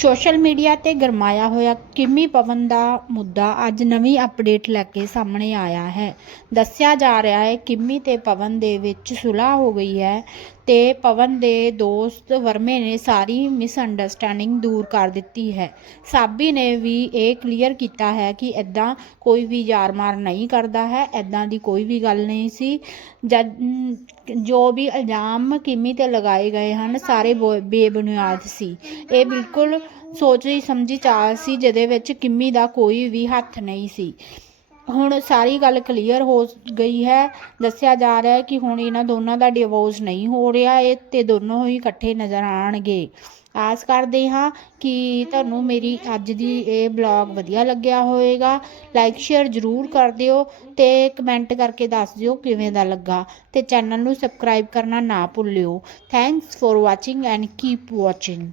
Social media ਤੇ ਗਰਮਾਇਆ ਹੋਇਆ ਕਿਮੀ ਪਵਨ ਦਾ ਮੁੱਦਾ ਅੱਜ ਨਵੀਂ ਅਪਡੇਟ ਲੈ ਕੇ ਸਾਹਮਣੇ ਆਇਆ ਹੈ। ਦੱਸਿਆ ਜਾ ਰਿਹਾ ਹੈ, ਕਿਮੀ ਤੇ ਪਵਨ ਦੇ ਵਿੱਚ ਸੁਲ੍ਹਾ ਹੋ ਗਈ ਹੈ। ਤੇ ਪਵਨ ਦੇ ਦੋਸਤ ਵਰਮੇ ਨੇ ਸਾਰੀ ਮਿਸਅੰਡਰਸਟੈਂਡਿੰਗ ਦੂਰ ਕਰ ਦਿੱਤੀ ਹੈ। ਸਾਬੀ ਨੇ ਵੀ ਇਹ ਕਲੀਅਰ ਕੀਤਾ ਹੈ ਕਿ ਐਦਾਂ ਕੋਈ ਵੀ ਯਾਰ ਮਾਰ ਨਹੀਂ ਕਰਦਾ ਹੈ ਐਦਾਂ ਦੀ ਕੋਈ ਵੀ ਗੱਲ ਨਹੀਂ ਸੀ। ਜਦ ਜੋ ਵੀ ਇਲਜ਼ਾਮ ਕਿਮੀ ਤੇ ਲਗਾਏ ਗਏ ਹਨ, ਸਾਰੇ ਬੋ- ਬੇਬੁਨਿਆਦ ਸੀ। ਇਹ ਬਿਲਕੁਲ ਸੋਚੀ ਸਮਝੀ ਚਾਲ ਸੀ, ਜਿਹਦੇ ਵਿੱਚ ਕਿਮੀ ਦਾ ਕੋਈ ਵੀ ਹੱਥ ਨਹੀਂ ਸੀ। ਹੁਣ ਸਾਰੀ ਗੱਲ ਕਲੀਅਰ ਹੋ ਗਈ ਹੈ। ਦੱਸਿਆ ਜਾ ਰਿਹਾ ਹੈ ਕਿ ਹੁਣ ਇਹਨਾਂ ਦੋਨਾਂ ਦਾ ਡਿਵੋਰਸ ਨਹੀਂ ਹੋ ਰਿਹਾ। ਇਹ ਤੇ ਦੋਨੋਂ ਹੀ ਇਕੱਠੇ ਨਜ਼ਰ ਆਣਗੇ ਆਸ ਕਰਦੇ ਹਾਂ ਕਿ ਤੁਹਾਨੂੰ ਮੇਰੀ ਅੱਜ ਦੀ ਇਹ ਬਲੌਗ ਵਧੀਆ ਲੱਗਿਆ ਹੋਵੇਗਾ। ਲਾਈਕ ਸ਼ੇਅਰ ਜ਼ਰੂਰ ਕਰ ਦਿਓ ਤੇ ਕਮੈਂਟ ਕਰਕੇ ਦੱਸ ਦਿਓ ਕਿਵੇਂ ਦਾ ਲੱਗਾ। ਤੇ ਚੈਨਲ ਨੂੰ ਸਬਸਕ੍ਰਾਈਬ ਕਰਨਾ ਨਾ ਭੁੱਲਿਓ। Thanks for watching and keep watching